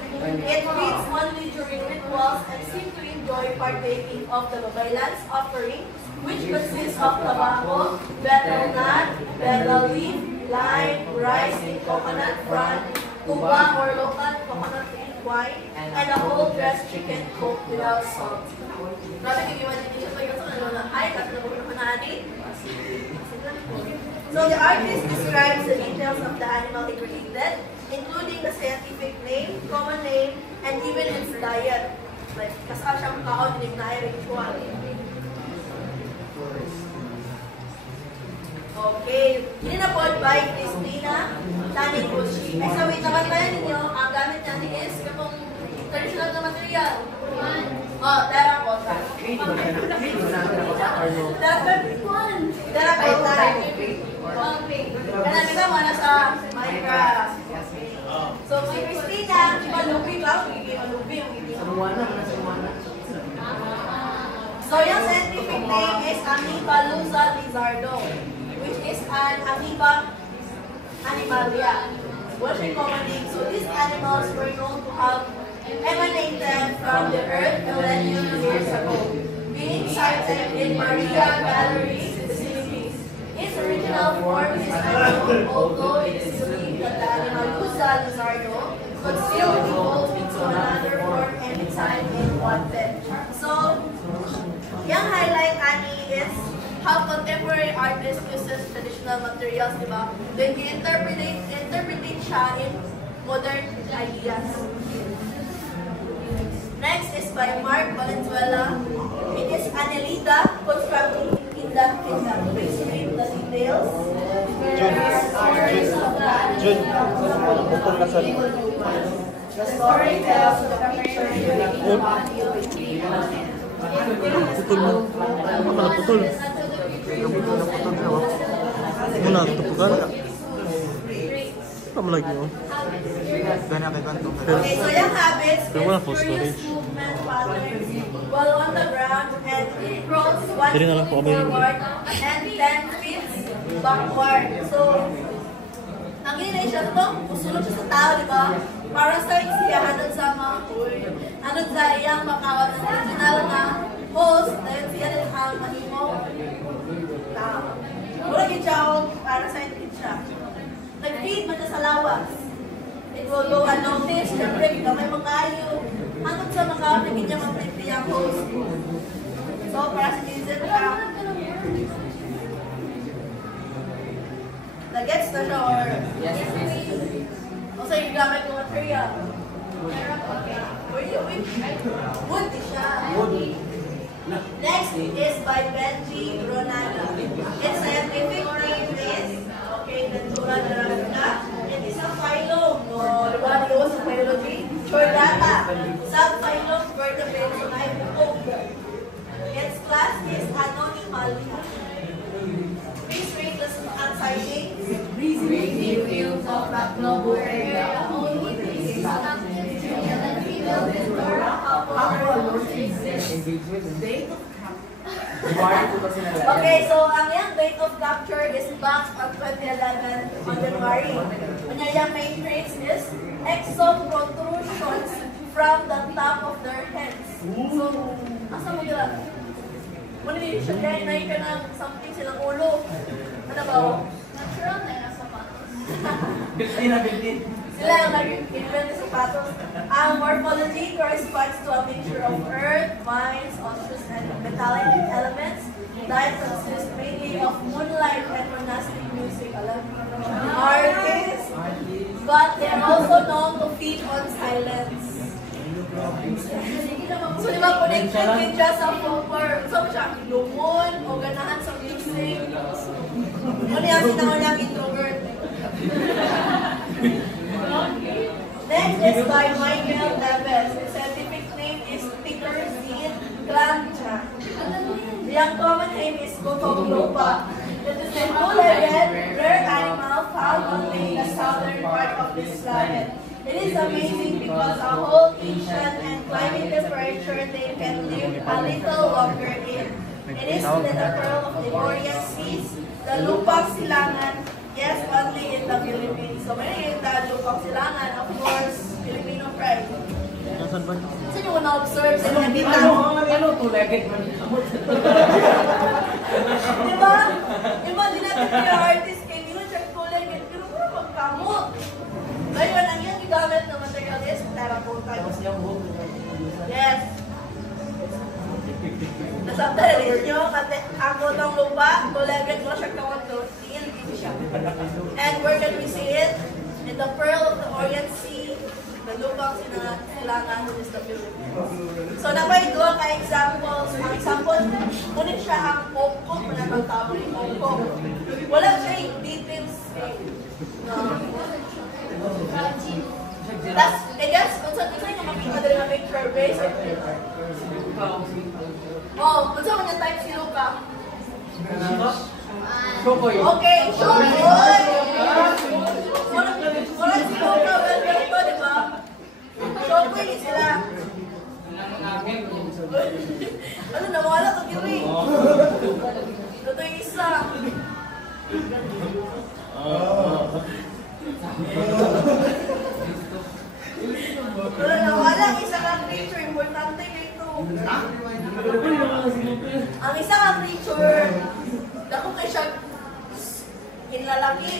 It feeds only during rituals and seems to enjoy partaking of the babaylan's offering, which consists of tobacco, betel nut, betel leaf, lime, rice in coconut bran, tuba or local coconut wine, and a whole dressed chicken cooked without salt. Grabe yung imagination ko yung ay, kasi nabuhay So the artist describes the details of the animal he created, including the scientific name, common name, and even its diet. Like, kasal siyang kaon, hindi ritual. Okay, dinapod by Christina Taniguchi. Ay, so wait, nabantayan ninyo, ang gamit natin is kapong traditional na material. Oh, terracotta. Terracotta. Kaya kita mo na sa Minecraft. So, kay Christina, malupi ba? Malupi yung hindi. So, yung scientific name is Amoeba lizardo, which is an amoeba animalia. What's the common name? So, these animals were known to have emanated from the earth millennium years ago, being sighted in Maria Gallery, the Philippines. Its original form is unknown, although it is believed that the Amoeba lizardo could still evolve into another form anytime it wanted. So, yung highlight, Annie, is how contemporary artists uses traditional materials, di ba? Then, interpret siya in modern ideas. Next is by Mark Valenzuela. It is Anelida constructing in the please read the details. There are stories of the the story tells of the creature living in the body of a tree. Putol mo. Ano ka naputol? Muna, tupugan ka. Kamu lagi mo. Gana kay kanto. Okay, so yung habits Pero wala is po curious storage. movement patterns while on the ground and it rolls 1 Dili na lang foot po kami. forward and 10 feet backward. So, ang ginay siya ito, usulog siya sa tao, di ba? Parasite siya, anod sa mga anod sa iyang makawat ng original na host, dahil siya rin ang mahimo tao. Mula gitsaw, parasite din siya. Nag-feed man sa lawas. It will go unnoticed, nag-break na may makayo. Hanggang sa makawat, naging niya mag-break ang host. So, parasitism siya. Nag-gets na siya or... Yes, yes. O sa yung gamit ng material. Okay. Wood siya. Next is by Benji Ronaga. Its scientific name is, okay, Natura Naranja. It is a phylum, no, diba, nagawa sa biology? Chordata. Subphylum vertebrates ng Ipopoda. Its class is Anonymal. Please rate the sightings. Brief views of that global area only these Okay, so ang yung date of capture is back on 2011 on January. Kanya yung main traits is exo protrusions from the top of their heads. So, asa mo yun? Muna din siya kaya na ka ng something silang ulo. Ano ba? natural na yung sapatos. Sila yung nag-invent ng sapatos. Ang morphology corresponds to a mixture of earth, vines, osseous, and metallic elements. Diet consists mainly of moonlight and monastic music. Alam mo artists, but they are also known to feed on silence. So, di ba, connected din siya sa folklore. So, siya, lumon o ganahan sa music. Ano yung sinangon niyang introvert? Next is by Michael Neves. The scientific name is Pickersdale glancha. The common name is Cotoglopa. It is a two-legged, rare animal found only in the southern part of this planet. It is amazing because a whole ancient and climate temperature they can live a little longer in. It is the pearl of the Orient Seas, the Lupang Silangan, yes, only in the Philippines. So, may yung Lupang Silangan, of course, Filipino pride. Nasaan ba? Sino mo na-observe sa mga dito? Two-legged man. Diba? Imagine natin yung artist kay Milo, siya two-legged. Pero Tapos yung buhok. Yes. Nasabda na ninyo, kasi ako ng lupa, tulegit mo siya kawan to, tingin siya. And where can we see it? In the pearl of the Orient Sea, the lubang sinangailangan is the Philippines. So napay doon ka examples. Ang example, ngunit siya ang pokok, manatagtabo ni pokok. Wala siya yung details. Tas, I guess, kung saan yung makikita din na picture base. Oh, kung saan yung type si Luca? Okay, Shokoy! Wala si Luca, welcome to, di ba? Shokoy ni sila. Ano, nawala ko kiri. Ito yung isa. Wala nawala, isa kang creature, importante na ito. Ang isa kang creature, dako kay siya kinlalaki.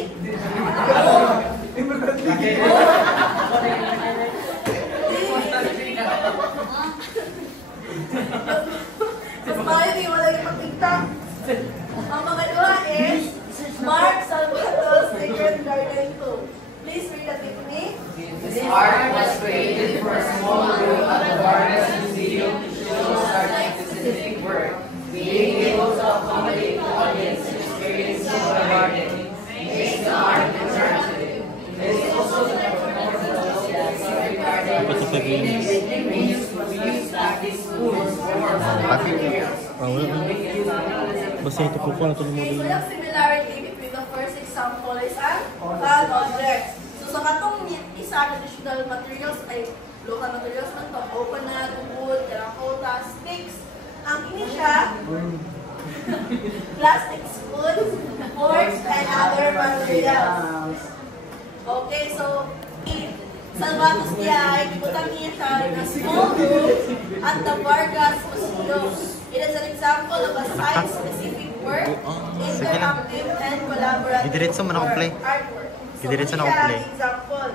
Mas maayo di wala yung pagtigta. Ang mga duha is Mark Salvatore's Sacred Garden 2. Please read that with me. This art was created for a small room at the Vargas Museum to show such a specific work, being able to accommodate the audience experiencing the garden, makes the art interactive. There is also the proposal that Sacred Garden was created with remains from used plastic spoons for materials. Basta ito po na ito mo Okay, so din. yung similarity between the first example is ang hand objects. So sa katong isa traditional materials ay local materials man to, coconut, wood, terracotta, sticks. Ang ini siya plastic spoons, forks, and other materials. Okay, so Salvatos niya ay ibutang niya siya na small room at the Vargas Museum. It is an example of a site-specific work, interactive and collaborative Didiretso mo na ako play. artwork. So, Didiretso na ako siya ang play. example.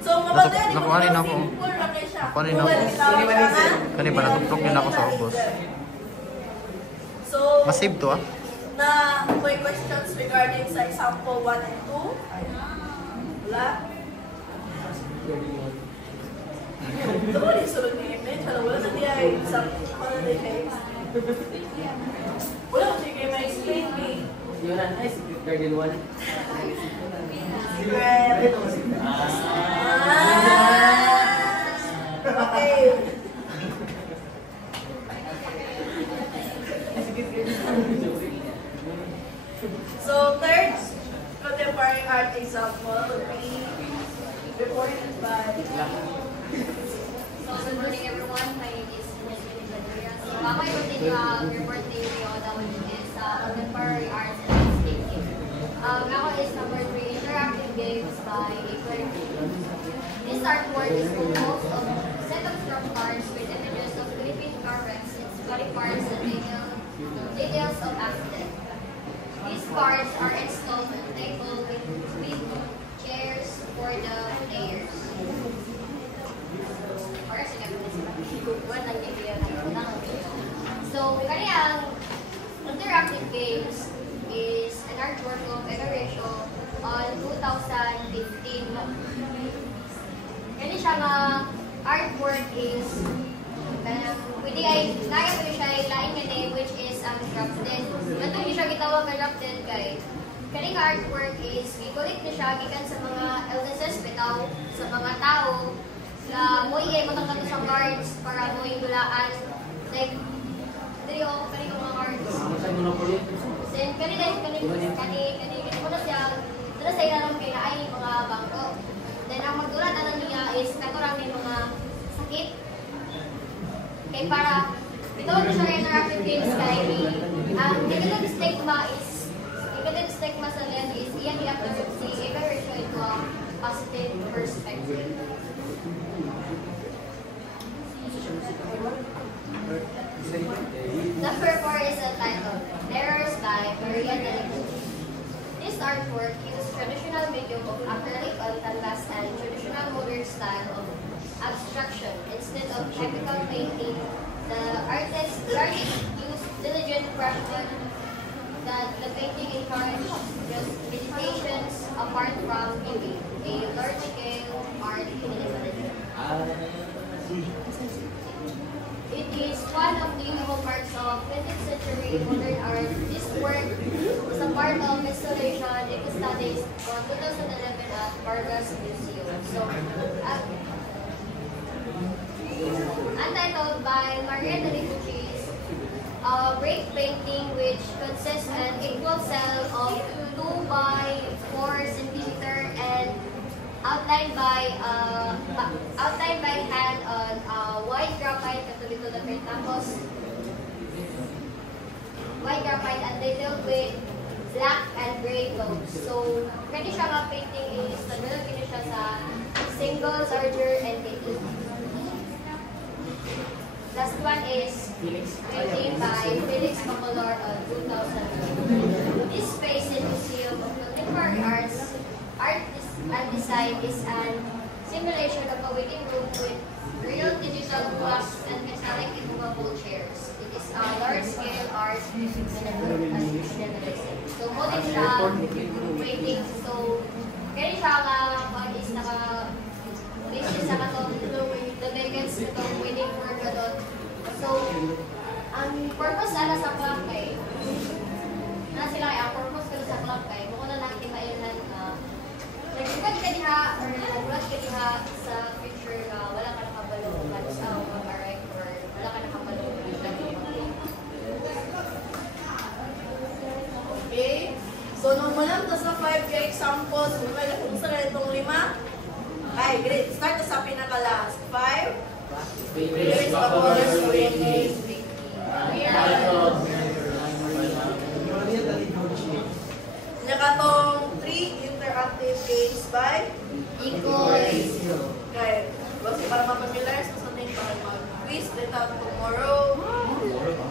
So, mabagay ni Nakuha rin mo ako. simple lang kayo siya. Nakuha rin ako. Kani ba natuplok yun ako sa ubos. So, Masave to ah. na may questions regarding sa example 1 and 2? Wala? Ito mo rin sunod ni image. Wala na niya example. Wala na niya wala ko siya may explain me. Yun ang nice, Garden 1. Secret. Okay. So, third contemporary art example would be reported by... So, good morning everyone. My name is Miss Vinicius. So, ako yung report theory on that which is contemporary art and landscaping. Ako is number 3, interactive games by April. This artwork is composed of a set of drum cards with images of Philippine carvings, its body parts, and details of accident. These cards are installed on a table with chairs for the players. So, kaniyang interactive games is an artwork of Egaratio on 2015. Kani siya nga artwork is pwede ay kaya po siya ay lain nga name which is crafted. Ito hindi siya gitawag crafted kay kaning artwork is gikulit na siya gikan sa mga illnesses bitaw sa mga tao na mo iya matang kato sa cards para mo gulaan like diri o kani mga cards. Then kani mo na siya dala sa ilang kay naay mga bangko. Then ang magdulat ana niya is katurang ni mga sakit. Kay para bitaw na siya interactive games kay ang negative stigma sa land is iyan i-approach si Egaratio into a positive perspective. Number 4 is entitled Errors by Maria Delegate. This artwork uses traditional medium of acrylic on canvas and traditional modern style of abstraction. Instead of technical painting, the artist used diligent craftsmanship that the painting encouraged just meditations apart from beauty, a large-scale art minimalism. It is one of the hallmarks of 20th century modern art. This work is a part of installation in studies from 2011 at Vargas Museum. So, untitled by Maria Delibucci, a break painting which consists an equal cell of 2 by 4 centimeter and outlined by hand on white graphite katulito na tapos white graphite and detailed with black and gray tones. So, kani siya nga painting is nagdala kini siya sa single, larger, and detailed. Last one is painting by Felix Bacolor on 2002. This space in Museum of Contemporary Arts, Art and Design is an simulation of a waiting room with real digital clocks and metallic immovable chairs. It is a large-scale art minimalism. So, mo din siya painting. So, kaya siya nga is naka-base siya sa katong the vacants itong waiting for gadot. So, ang purpose ala sa clock kay na sila kay ang purpose ko sa clock kay kung na natin mailan nagsukat ka diha or nagsukat ka diha sa future na wala ka nakabalo kung sa mag-arrive or wala ka nakabalo Okay. So, nung malam to sa 5 examples, kung may kung sa itong 5, ay, great. Start to sa pinaka-last. 5. Felix Bacolor's painting. Nakatong 3 interactive games by Ecoys. Okay. Kasi para mapamiliar sa something para mag-quiz dito tomorrow.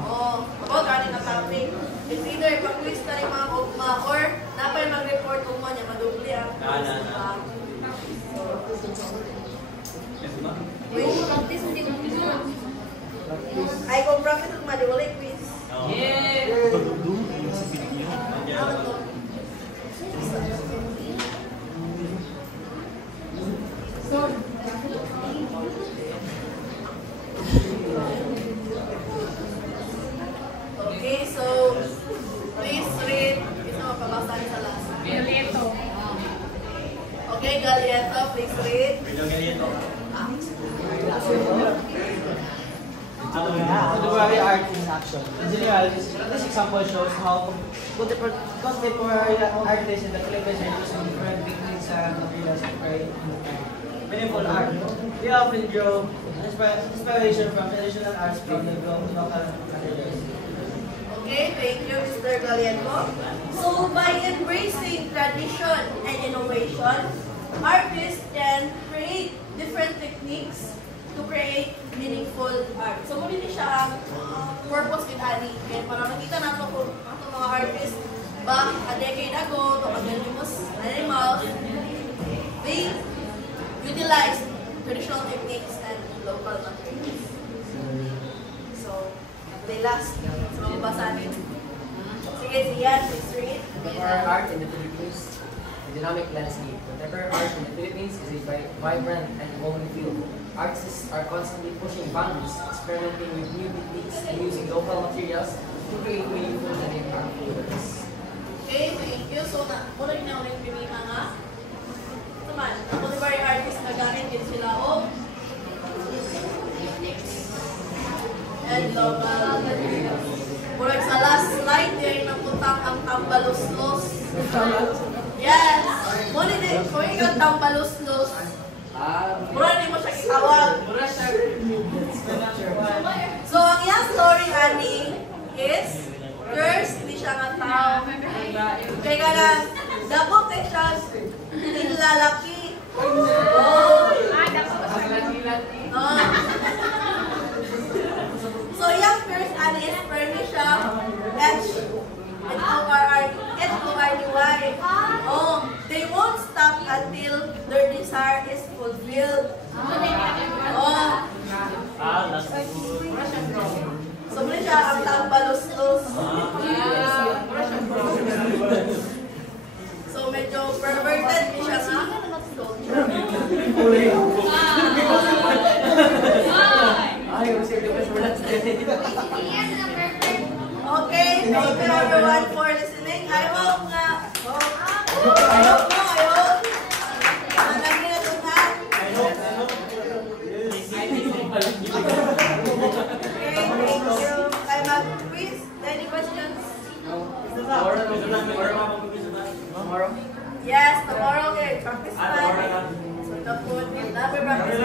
Oh, about kanin na topic. It's either mag-quiz na rin mga ugma or napay mag-report ugma niya, madubli ang ay, kung profit ugma, di wala quiz. Okay, so please read. Isa mapabasahin sa last. Galieto. Okay, Galieto, please read. Galieto. Contemporary art in action. In general, this example shows how contemporary artists in the Philippines are using different techniques and materials to create meaningful art. They often draw inspiration from traditional arts from the local materials. Okay, thank you, Mr. Galieto. So, by embracing tradition and innovation, artists can create different techniques to create meaningful art. So, muli din siya ang purpose with Ani. Kaya para makita natin kung ang mga artists ba a decade ago, to animals, they utilize traditional techniques and local materials. So, they last. So, basahin. Sige, Zian, please read. Contemporary art in the Philippines, a dynamic landscape. Contemporary art in the Philippines is a vibrant and evolving field. Artists are constantly pushing boundaries, experimenting with new techniques, and using local materials to create meaningful and impactful works. Okay, thank you. So, muna rin ako yung pilihan nga. Naman, ang contemporary artist na gamit din sila o and local materials. Mula sa last slide, yung naputang ang tambalos-los. Yes! Muna din, kung ikaw tambalos-los, mura rin mo siya kitawag. So, ang yung story, Ani, is first, hindi siya nga tao. Kaya ka na, dabot eh siya, nilalaki. So, yung first, Ani, is furnish siya, H-O-R-R-Y. Oh, they won't stop until their desire is fulfilled. siya ang tambalos-los. So medyo perverted siya nga. Okay, thank you everyone for listening. I hope nga. I hope. Manami na ito ha. Okay, thank you. Kay mag-quiz. Any questions? Tomorrow? Yes, tomorrow okay. Practice man. So, tapos, never practice.